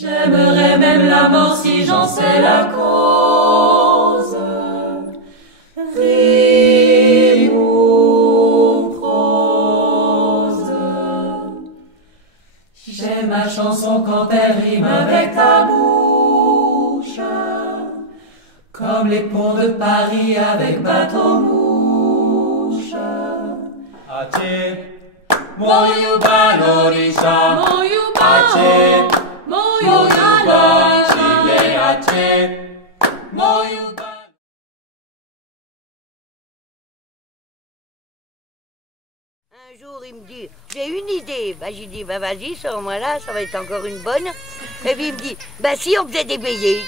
J'aimerais même la mort si j'en sais la cause. Rime ou prose. J'aime ma chanson quand elle rime avec ta bouche, comme les ponts de Paris avec bateau-mouche. Ache, moyuba l'orisha, Moyuba, Ache, Moyuba, Chile, Ache, moyuba. Un jour, il me dit, j'ai une idée. Bah, j'ai dit, bah vas-y, sors-moi là, ça va être encore une bonne. Et puis il me dit, bah si on faisait des veillées.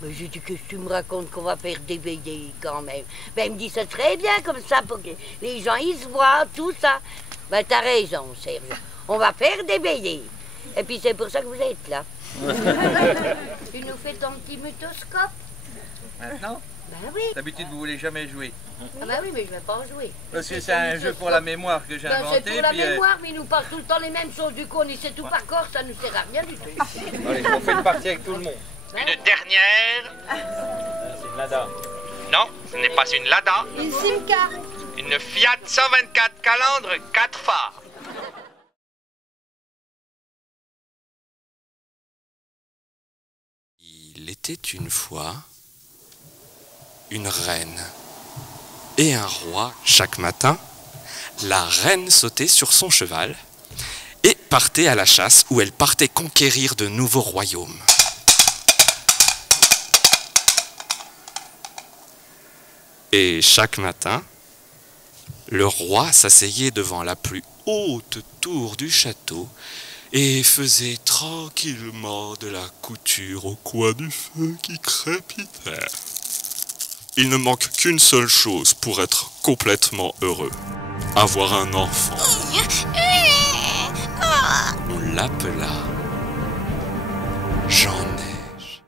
Bah, j'ai dit, qu'est-ce que tu me racontes qu'on va faire des veillées quand même? Bah, il me dit, ça serait bien comme ça pour que les gens ils se voient, tout ça. Bah t'as raison, Serge. On va faire des veillées. Et puis c'est pour ça que vous êtes là. Tu nous fais ton petit mutoscope? Maintenant, Bah oui. d'habitude vous voulez jamais jouer. Ah bah oui, mais je vais pas en jouer. Parce que c'est un jeu pour la mémoire que j'ai Ben, inventé. c'est pour la puis, mémoire, mais ils nous parlent tout le temps les mêmes choses. Du coup, on essaie tout par corps, ça ne sert à rien du tout. Allez, on fait une partie avec tout le monde. Une dernière. C'est une Lada. Non, ce n'est pas une Lada. Une Simca. Une Fiat 124 Calandre 4 phares. Il était une fois une reine et un roi. Chaque matin, la reine sautait sur son cheval et partait à la chasse où elle partait conquérir de nouveaux royaumes. Et chaque matin, le roi s'asseyait devant la plus haute tour du château et faisait tranquillement de la couture au coin du feu qui crépitait. Il ne manque qu'une seule chose pour être complètement heureux. Avoir un enfant. On l'appela Jean-Neige.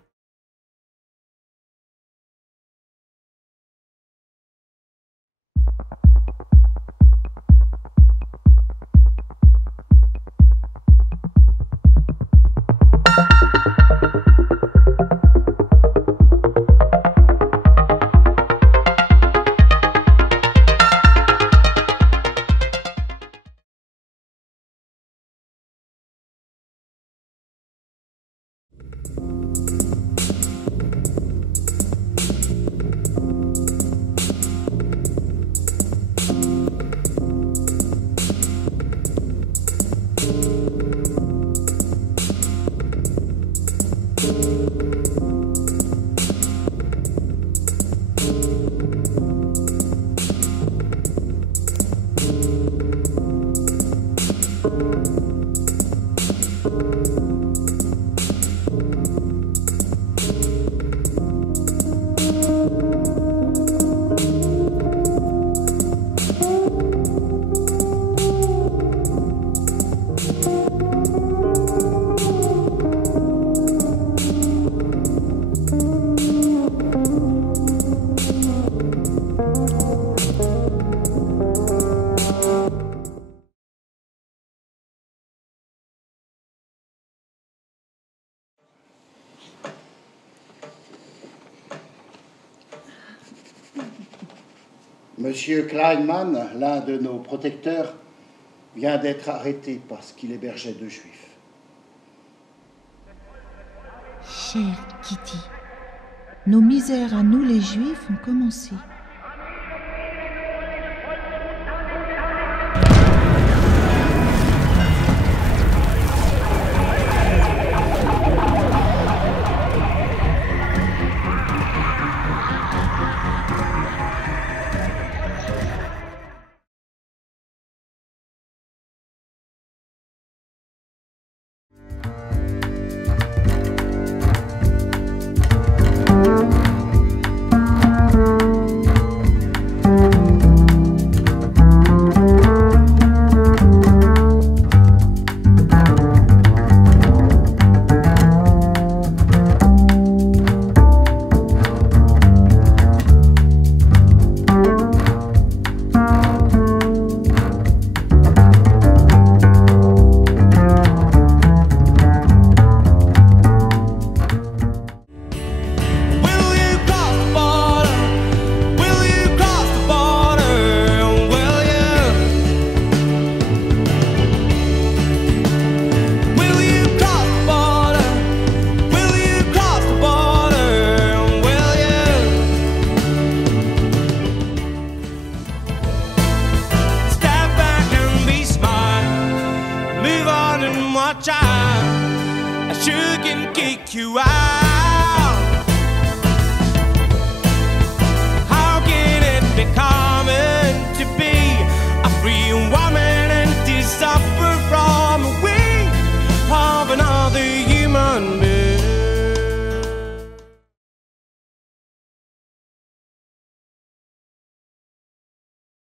Monsieur Kleinman, l'un de nos protecteurs, vient d'être arrêté parce qu'il hébergeait 2 juifs. Chère Kitty, nos misères à nous les juifs ont commencé.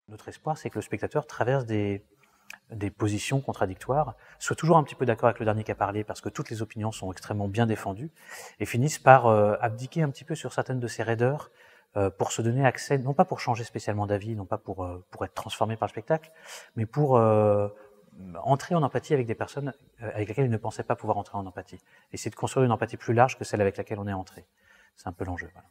Notre espoir, c'est que le spectateur traverse des positions contradictoires, soit toujours un petit peu d'accord avec le dernier qui a parlé, parce que toutes les opinions sont extrêmement bien défendues, et finisse par abdiquer un petit peu sur certaines de ses raideurs pour se donner accès, non pas pour changer spécialement d'avis, non pas pour être transformé par le spectacle, mais pour entrer en empathie avec des personnes avec lesquelles il ne pensait pas pouvoir entrer en empathie. Essayer de construire une empathie plus large que celle avec laquelle on est entré. C'est un peu l'enjeu. Voilà.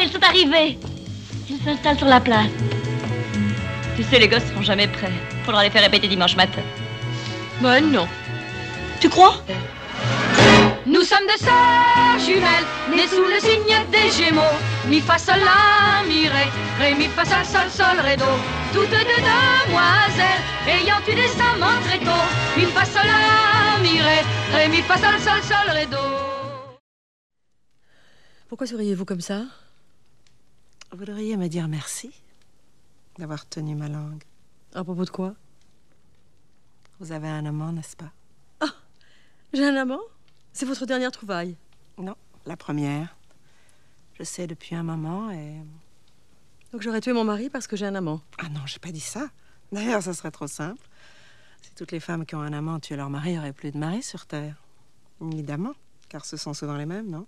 Ils sont arrivés. Ils s'installent sur la place. Tu sais, les gosses seront jamais prêts. Faudra les faire répéter dimanche matin. Ben non. Tu crois? Nous sommes deux sœurs jumelles, nées sous le signe des Gémeaux. Mi fa sol la mi ré mi fa sol sol sol ré do. Toutes deux demoiselles, ayant eu des amants très tôt. Mi fa sol la mi ré mi fa sol sol sol ré do. Pourquoi souriez-vous comme ça? Vous devriez me dire merci d'avoir tenu ma langue. À propos de quoi? Vous avez un amant, n'est-ce pas? Ah, j'ai un amant? C'est votre dernière trouvaille? Non, la première. Je sais depuis un moment et... Donc j'aurais tué mon mari parce que j'ai un amant? Ah non, j'ai pas dit ça. D'ailleurs, ça serait trop simple. Si toutes les femmes qui ont un amant tuaient leur mari, il n'y aurait plus de mari sur Terre. Ni d'amants, car ce sont souvent les mêmes, non?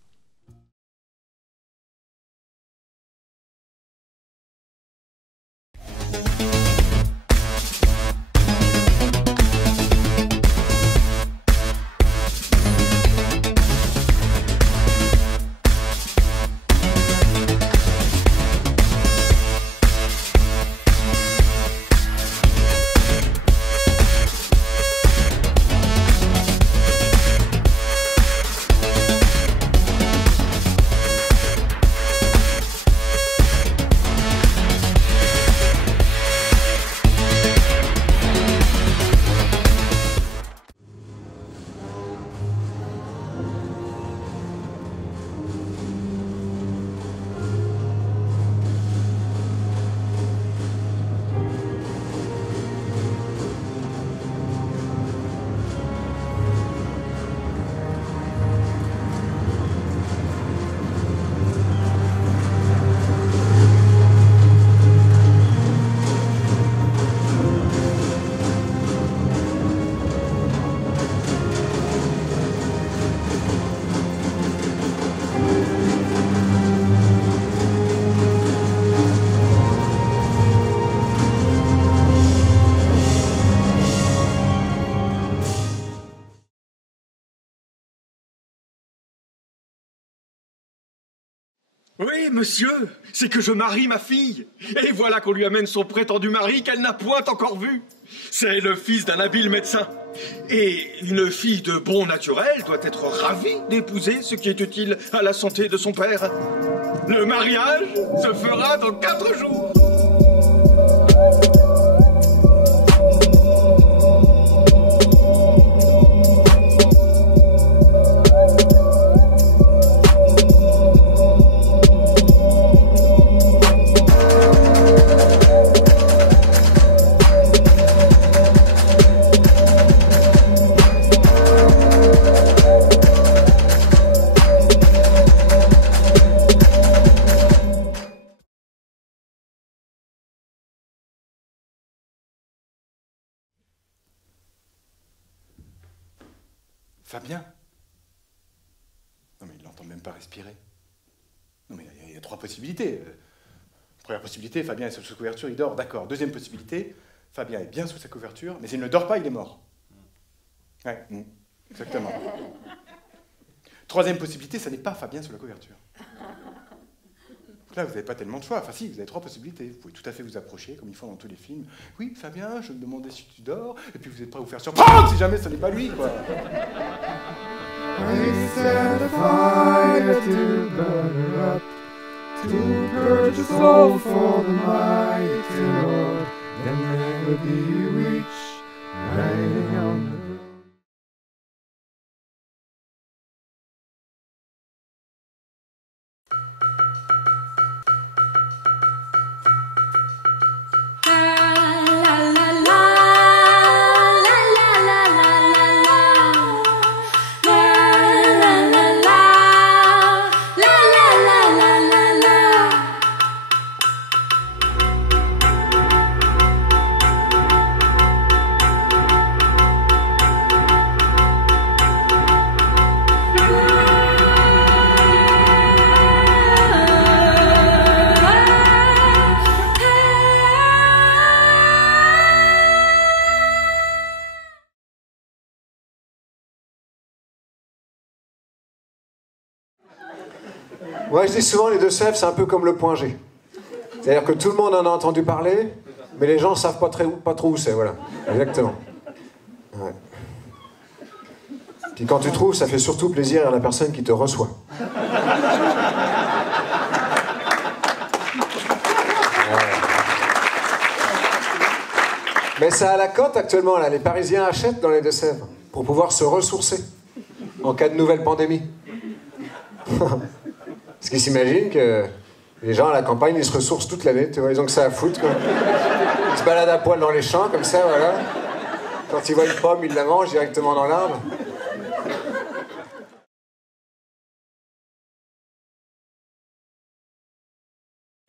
Oui, monsieur, c'est que je marie ma fille. Et voilà qu'on lui amène son prétendu mari qu'elle n'a point encore vu. C'est le fils d'un habile médecin. Et une fille de bon naturel doit être ravie d'épouser ce qui est utile à la santé de son père. Le mariage se fera dans 4 jours. Fabien? Non mais il n'entend même pas respirer. Non mais il y a 3 possibilités. Première possibilité, Fabien est sous sa couverture, il dort, d'accord. Deuxième possibilité, Fabien est bien sous sa couverture, mais s'il ne dort pas, il est mort. Ouais, exactement. Troisième possibilité, ça n'est pas Fabien sous la couverture. Donc là, vous n'avez pas tellement de choix. Enfin si, vous avez 3 possibilités. Vous pouvez tout à fait vous approcher, comme ils font dans tous les films. Oui, Fabien, je me demandais si tu dors, et puis vous êtes prêt à vous faire surprendre si jamais ce n'est pas lui, quoi. I set a fire to burn her up, to purge a soul for the mighty Lord. Then there will be a witch riding on the road. Moi, je dis souvent, les Deux-Sèvres, c'est un peu comme le point G. C'est-à-dire que tout le monde en a entendu parler, mais les gens ne savent pas trop où c'est, voilà. Exactement. Ouais. Puis quand tu trouves, ça fait surtout plaisir à la personne qui te reçoit. Mais ça a la cote actuellement, là. Les Parisiens achètent dans les Deux-Sèvres pour pouvoir se ressourcer en cas de nouvelle pandémie. Parce qu'ils s'imaginent que les gens à la campagne, ils se ressourcent toute l'année, tu vois, ils ont que ça à foutre, quoi. Ils se baladent à poil dans les champs, comme ça, voilà. Quand ils voient une pomme, ils la mangent directement dans l'arbre.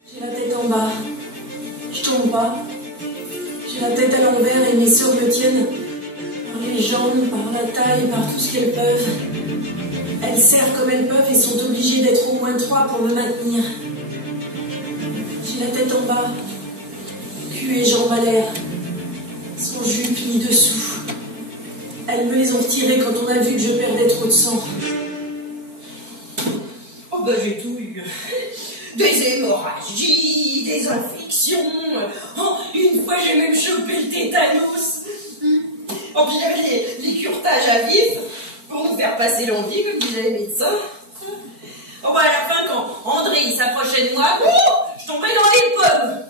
J'ai la tête en bas, je tombe pas. J'ai la tête à l'envers et mes sœurs me tiennent par les jambes, par la taille, par tout ce qu'elles peuvent. Elles serrent comme elles peuvent et sont obligées d'être au moins 3 pour me maintenir. J'ai la tête en bas, cul et jambes à l'air, sans jupe ni dessous. Elles me les ont retirées quand on a vu que je perdais trop de sang. Oh ben j'ai tout eu. Des hémorragies, des infections. Oh, une fois j'ai même chopé le tétanos. Oh puis j'avais les curetages à vif pour nous faire passer l'envie, comme disaient les médecins. Oh bah à la fin, quand André il s'approchait de moi, je tombais dans les pommes.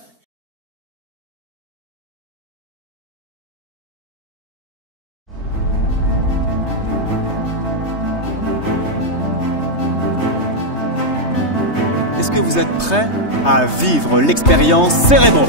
Est-ce que vous êtes prêts à vivre l'expérience Cérébro ?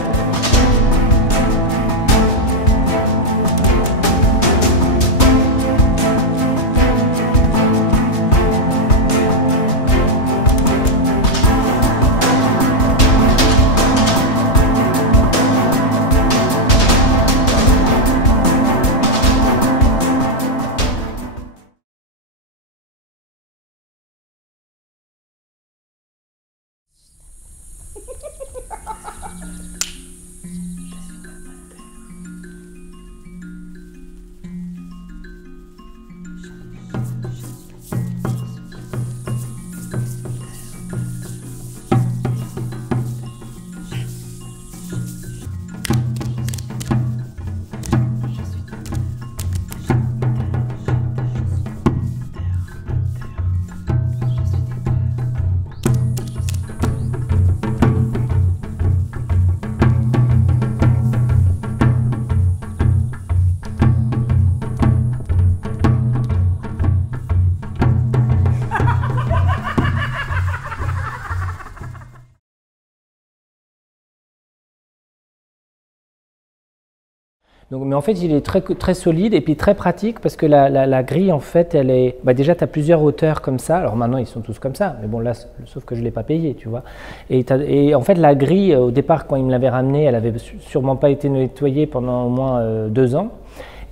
Donc, mais en fait, il est très solide et puis très pratique parce que la grille, en fait, elle est... déjà, tu as plusieurs hauteurs comme ça. Alors maintenant, ils sont tous comme ça. Mais bon, là, sauf que je ne l'ai pas payé, tu vois. Et en fait, la grille, au départ, quand ils me l'avaient ramenée, elle n'avait sûrement pas été nettoyée pendant au moins 2 ans.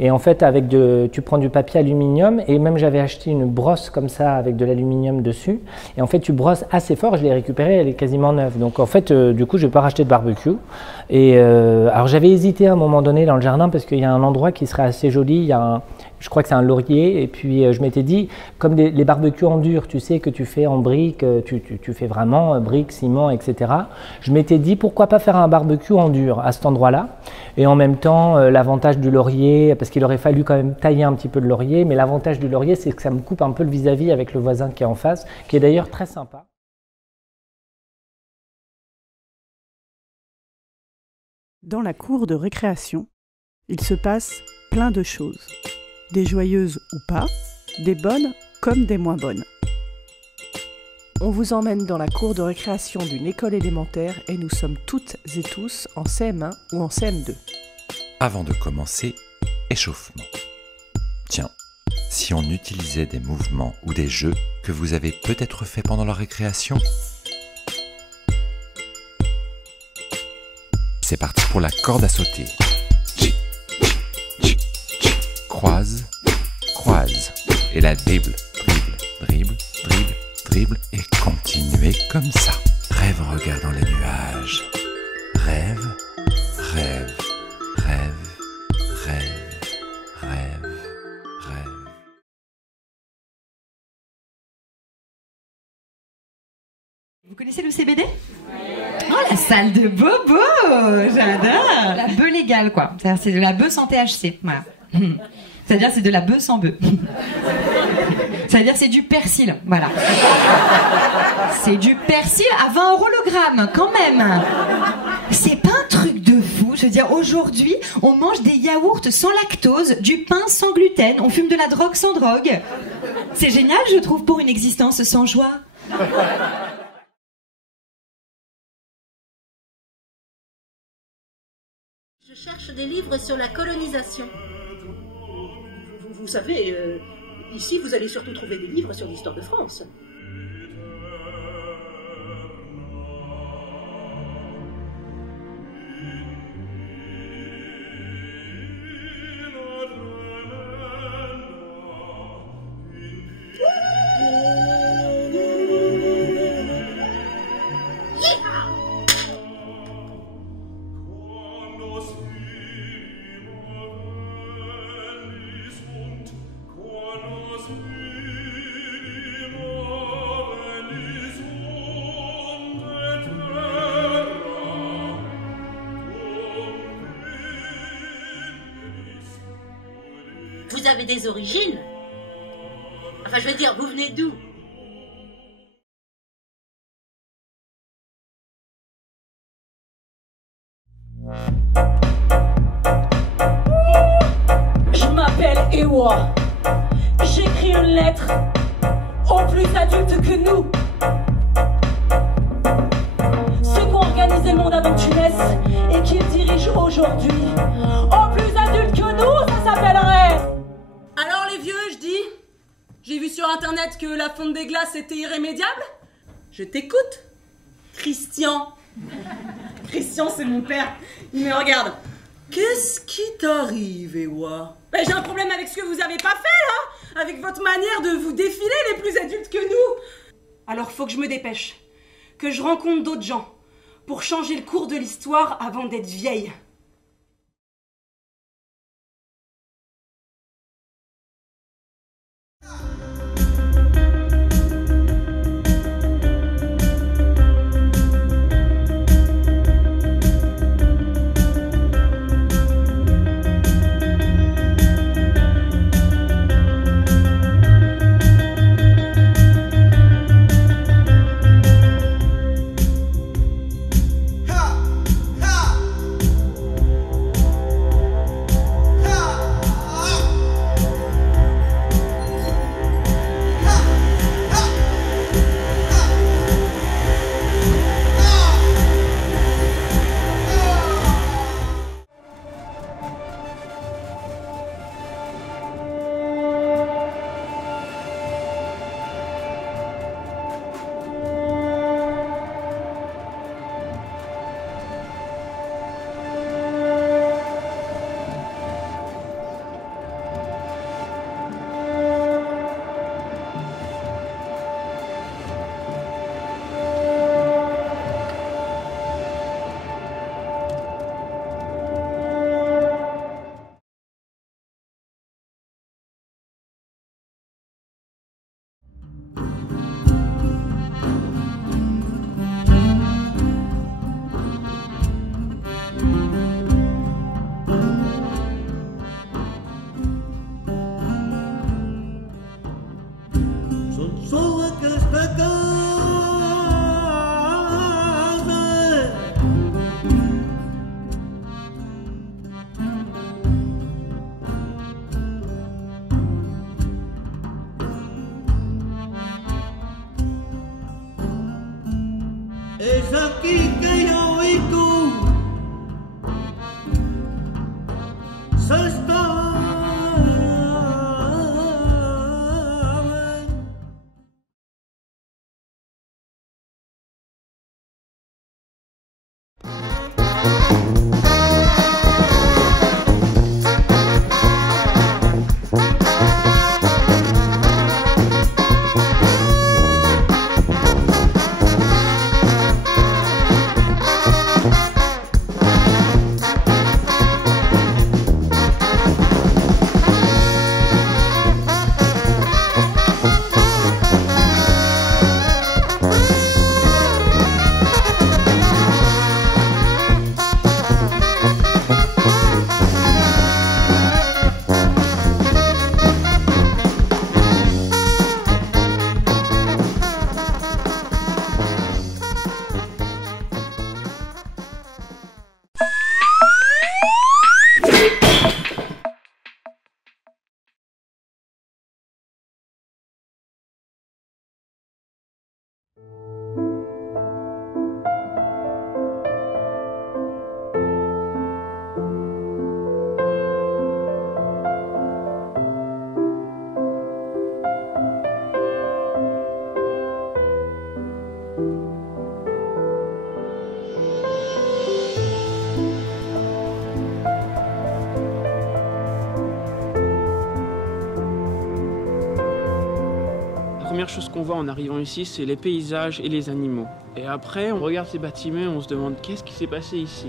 Et en fait, tu prends du papier aluminium, et même j'avais acheté une brosse comme ça avec de l'aluminium dessus. Et en fait, tu brosses assez fort, je l'ai récupérée, elle est quasiment neuve. Donc en fait, du coup, je ne vais pas racheter de barbecue. Et alors j'avais hésité à un moment donné dans le jardin parce qu'il y a un endroit qui serait assez joli. Il y a je crois que c'est un laurier. Et puis je m'étais dit, comme les barbecues en dur, tu sais, que tu fais en briques, tu fais vraiment briques, ciment, etc. Je m'étais dit, pourquoi pas faire un barbecue en dur à cet endroit-là. Et en même temps, l'avantage du laurier, parce qu'il aurait fallu quand même tailler un petit peu de laurier, mais l'avantage du laurier, c'est que ça me coupe un peu le vis-à-vis avec le voisin qui est en face, qui est d'ailleurs très sympa. Dans la cour de récréation, il se passe plein de choses. Des joyeuses ou pas, des bonnes comme des moins bonnes. On vous emmène dans la cour de récréation d'une école élémentaire et nous sommes toutes et tous en CM1 ou en CM2. Avant de commencer, échauffement. Tiens, si on utilisait des mouvements ou des jeux que vous avez peut-être fait pendant la récréation. C'est parti pour la corde à sauter. Croise, croise. Et la dribble, dribble, dribble, dribble, dribble. Et continuez comme ça. Rêve en regardant les nuages. Rêve, rêve, rêve, rêve, rêve, rêve. Vous connaissez le CBD ? Oh, la salle de bobo, j'adore. La bœuf légale, quoi. C'est-à-dire, c'est de la bœuf sans THC, voilà. C'est-à-dire, c'est de la bœuf sans bœuf. C'est-à-dire, c'est du persil, voilà. C'est du persil à 20 € le gramme, quand même. C'est pas un truc de fou. Je veux dire, aujourd'hui, on mange des yaourts sans lactose, du pain sans gluten, on fume de la drogue sans drogue. C'est génial, je trouve, pour une existence sans joie. Je cherche des livres sur la colonisation. Vous savez, ici vous allez surtout trouver des livres sur l'histoire de France. Vous avez des origines? Enfin, je veux dire, vous venez d'où? Je m'appelle Ewa. J'écris une lettre aux plus adultes que nous. Ceux qui ont organisé le monde avant que tu naisses et qui le dirigent aujourd'hui. Aux plus adultes que nous, ça s'appellerait... Alors les vieux, je dis, j'ai vu sur internet que la fonte des glaces était irrémédiable. Je t'écoute, Christian. Christian, c'est mon père. Il me regarde. Qu'est-ce qui t'arrive, Ewa? Ben, j'ai un problème avec ce que vous avez pas fait, là. Avec votre manière de vous défiler les plus adultes que nous. Alors faut que je me dépêche. Que je rencontre d'autres gens. Pour changer le cours de l'histoire avant d'être vieille. La première chose qu'on voit en arrivant ici, c'est les paysages et les animaux. Et après, on regarde ces bâtiments et on se demande qu'est-ce qui s'est passé ici.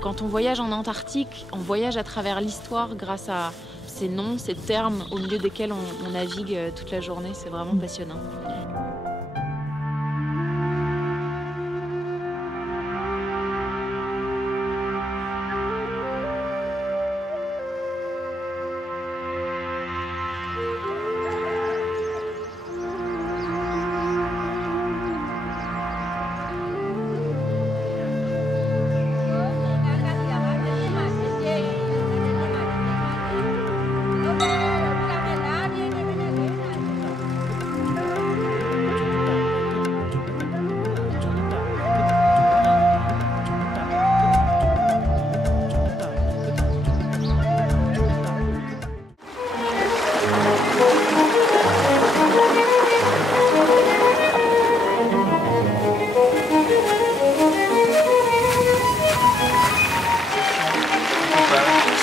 Quand on voyage en Antarctique, on voyage à travers l'histoire grâce à ces noms, ces termes au milieu desquels on navigue toute la journée. C'est vraiment passionnant.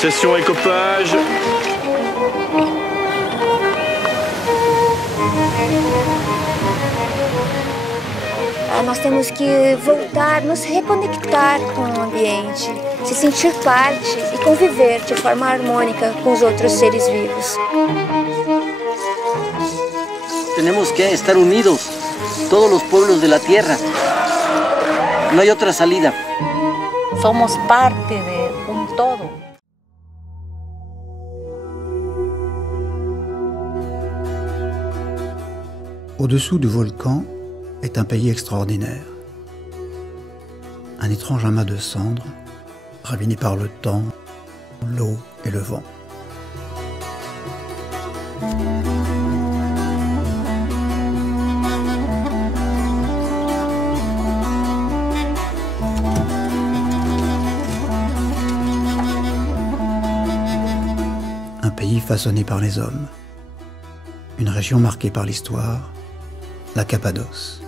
Session écopage. Nós temos que voltar, nos reconectar com o ambiente, se sentir parte e conviver de forma harmônica com os outros seres vivos. Tenemos que estar unidos, todos los pueblos de la tierra. No hay otra salida. Somos parte de un todo. Au-dessous du volcan est un pays extraordinaire. Un étrange amas de cendres, raviné par le temps, l'eau et le vent. Un pays façonné par les hommes. Une région marquée par l'histoire, la Cappadoce.